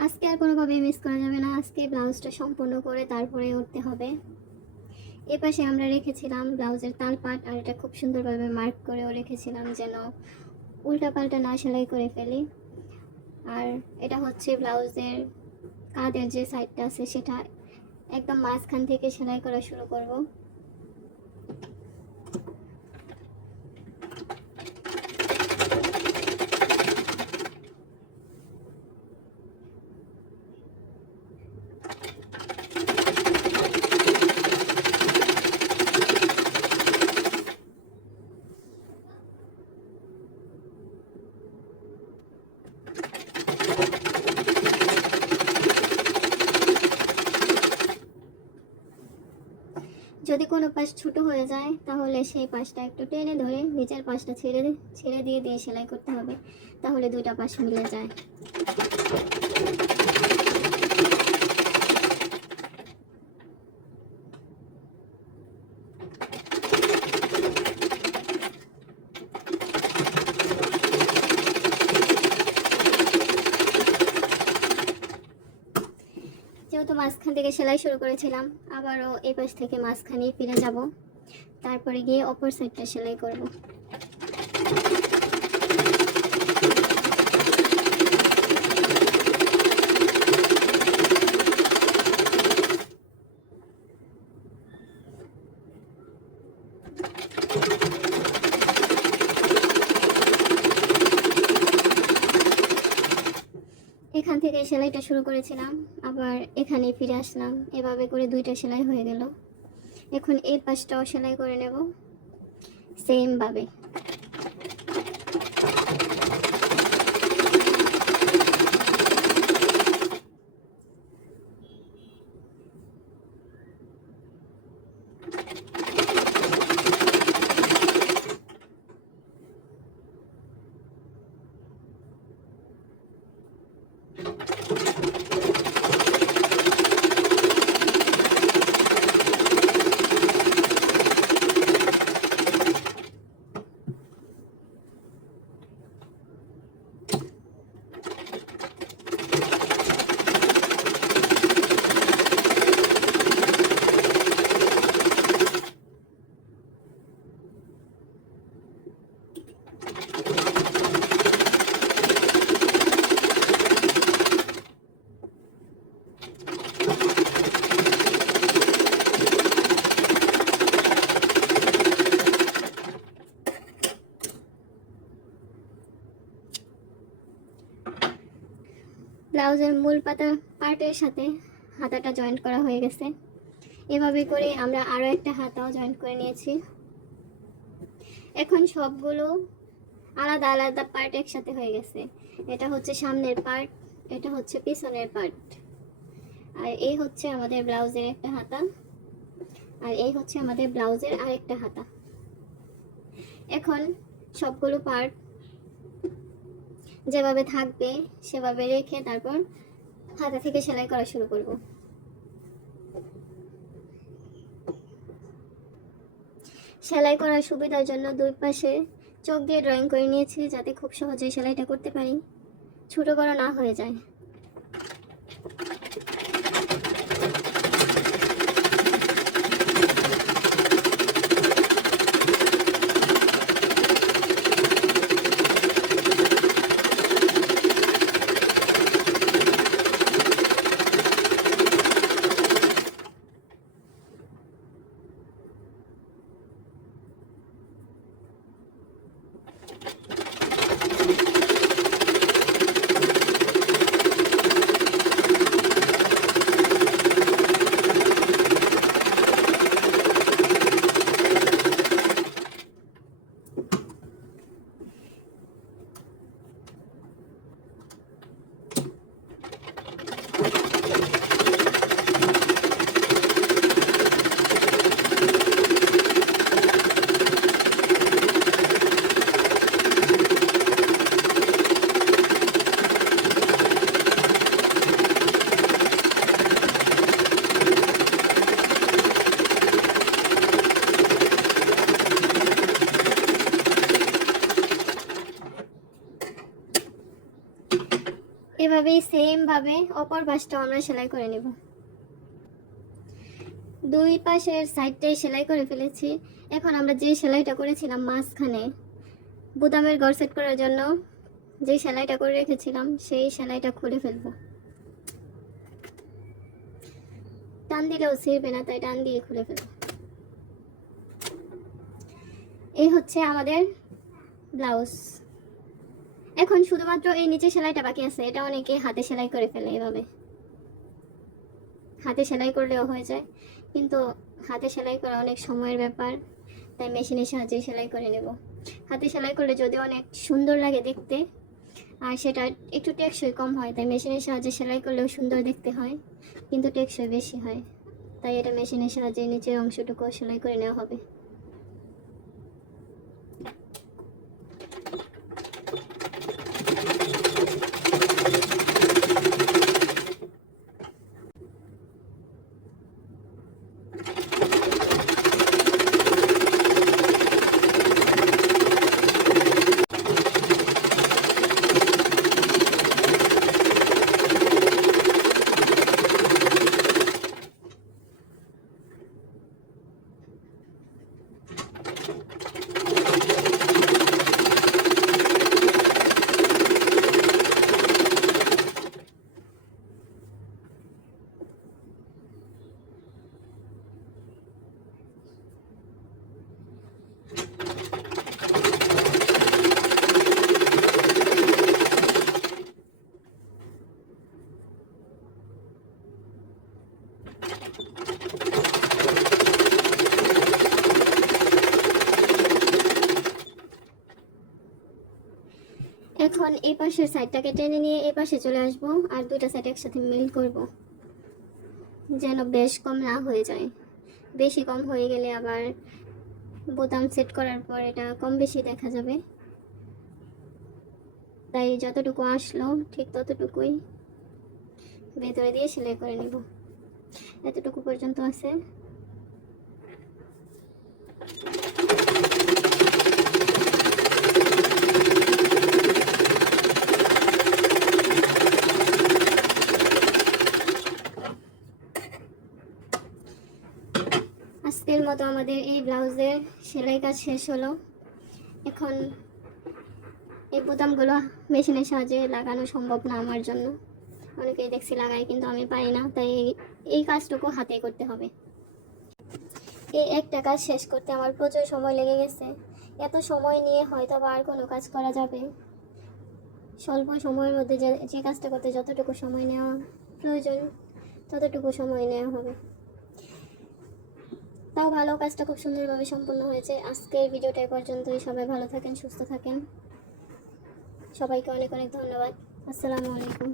আজকে আর কোনোভাবেই মিস করা যাবে না, আজকে ব্লাউজটা সম্পূর্ণ করে তারপরে উঠতে হবে। এপাশে আমরা রেখেছিলাম ব্লাউজের তালপাট, আর এটা খুব সুন্দরভাবে মার্ক করেও রেখেছিলাম যেন উল্টাপাল্টা না সেলাই করে ফেলি। আর এটা হচ্ছে ব্লাউজের কাঁধের যে সাইডটা আছে সেটা একদম মাঝখান থেকে সেলাই করা শুরু করব। যদি কোনো পাশ ছোট হয়ে যায় তাহলে সেই পাশটা একটু টেনে ধরে নিচের পাশটা ছেড়ে দিয়ে দিয়ে সেলাই করতে হবে, তাহলে দুইটা পাশ মিলে যায়। যেহেতু মাঝখান থেকে সেলাই শুরু করেছিলাম, আবারও এই পাশ থেকে মাঝখানেই ফিরে যাব, তারপরে গিয়ে অপর সাইডটা সেলাই করব। এখান থেকে সেলাইটা শুরু করেছিলাম, আবার এখানে ফিরে আসলাম, এভাবে করে দুইটা সেলাই হয়ে গেল। এখন এই পাশটাও সেলাই করে নেব সেম ভাবে। ব্লাউজের মূল পার্টের সাথে হাতাটা জয়েন্ট করা হয়ে গেছে। এভাবে করে আমরা আরও একটা হাতাও জয়েন্ট করে নিয়েছি। এখন সবগুলো আলাদা আলাদা পার্ট একসাথে হয়ে গেছে। এটা হচ্ছে সামনের পার্ট, এটা হচ্ছে পিছনের পার্ট, আর এই হচ্ছে আমাদের ব্লাউজের একটা হাতা, আর এই হচ্ছে আমাদের ব্লাউজের আরেকটা হাতা। এখন সবগুলো পার্ট যেভাবে থাকবে সেভাবে রেখে তারপর হাতা থেকে সেলাই করা শুরু করব। সেলাই করার সুবিধার জন্য দুই পাশে চোখ দিয়ে ড্রয়িং করে নিয়েছি, যাতে খুব সহজেই সেলাইটা করতে পারি, ছোট বড় না হয়ে যায়। সেম ভাবে অপর পাশটাও আমরা সেলাই করে নেব। দুই পাশের সাইডটাই সেলাই করে ফেলেছি। এখন আমরা যে সেলাইটা করেছিলাম মাঝখানে বোতামের ঘর সেট করার জন্য, যে সেলাইটা করে রেখেছিলাম সেই সেলাইটা খুলে ফেলবো। টান দিলেও ছিঁড়বে না, তাই টান দিয়ে খুলে ফেলবো। এই হচ্ছে আমাদের ব্লাউজ। এখন শুধুমাত্র এই নিচে সেলাইটা বাকি আছে, এটা অনেকে হাতে সেলাই করে ফেলে। এভাবে হাতে সেলাই করলেও হয়ে যায়, কিন্তু হাতে সেলাই করা অনেক সময়ের ব্যাপার, তাই মেশিনের সাহায্যে সেলাই করে নেব। হাতে সেলাই করলে যদি অনেক সুন্দর লাগে দেখতে, আর সেটা একটু টেকসই কম হয়, তাই মেশিনের সাহায্যে সেলাই করলেও সুন্দর দেখতে হয়, কিন্তু টেকসই বেশি হয়। তাই এটা মেশিনের সাহায্যে নিচের অংশটুকু সেলাই করে নেওয়া হবে। এখন এই পাশের সাইডটাকে টেনে নিয়ে এই পাশে চলে আসবো, আর দুইটা সাইড একসাথে মিল করব, যেন বেশ কম না হয়ে যায়। বেশি কম হয়ে গেলে আবার বোতাম সেট করার পর এটা কম বেশি দেখা যাবে। তাই যতটুকু আসলো ঠিক ততটুকুই ভেতরে দিয়ে সেলাই করে নিব। এতটুকু পর্যন্ত আছে। আজকের মতো আমাদের এই ব্লাউজের সেলাই কাজ শেষ হলো। এখন এই বোতামগুলো মেশিনের সাহায্যে লাগানো সম্ভব না আমার জন্য। অনেকেই দেখছি লাগাই, কিন্তু আমি পারি না, তাই এই কাজটুকু হাতে করতে হবে। এই একটা কাজ শেষ করতে আমার প্রচুর সময় লেগে গেছে। এত সময় নিয়ে হয়তো বা আর কোনো কাজ করা যাবে, স্বল্প সময়ের মধ্যে যে কাজটা করতে যতটুকু সময় নেওয়া প্রয়োজন ততটুকু সময় নেওয়া হবে। তাও ভালো, কাজটা খুব সুন্দরভাবে সম্পন্ন হয়েছে। আজকের ভিডিওটা এ পর্যন্তই। সবাই ভালো থাকেন, সুস্থ থাকেন। সবাইকে অনেক অনেক ধন্যবাদ। আসসালামু আলাইকুম।